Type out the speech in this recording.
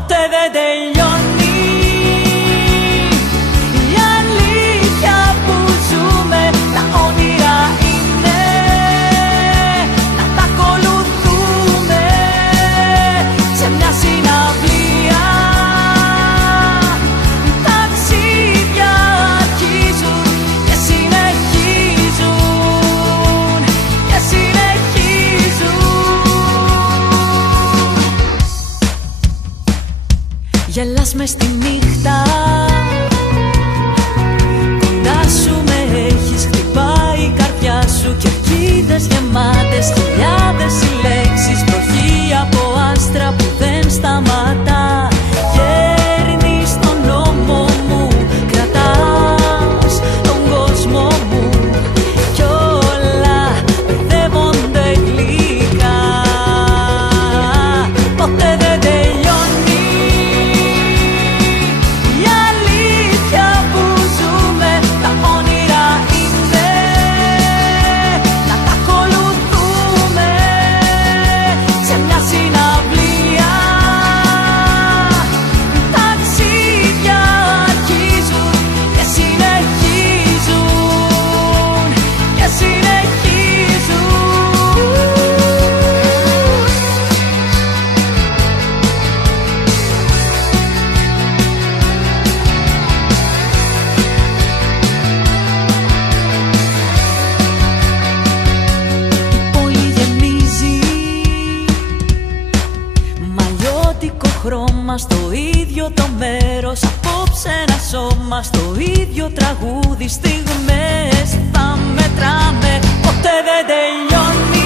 ποτέ δεν τελειώνει. Η αλήθεια που ζούμε, τα όνειρα είναι να τα ακολουθούμε σε μια συναυλία. Ταξίδια αρχίζουν και συνεχίζουν και συνεχίζουν. Γελάς μες στη νύχτα, κοντά σου με έχεις, χτυπάει η καρδιά σου και ορκίδες γεμάτες, χιλιάδες οι λέξεις, βροχή από άστρα που δεν σταματά. Γέρνεις τον νόμο μου, κρατάς τον κόσμο μου κι όλα μπερδεύονται γλυκά. Ποτέ δεν τελειώνει η αλήθεια που ζούμε, τα όνειρα είναι να τα ακολουθούμε σε μια συναυλία. Ταξίδια αρχίζουν και συνεχίζουν και συνεχίζουν. Η πόλη γεμίζει μαλλιώτικο χρώμα στο ίδιο το μέρος. Απόψε ένα σώμα στο ίδιο τραγούδι. Στιγμές θα μετράμε, ποτέ δεν τελειώνει.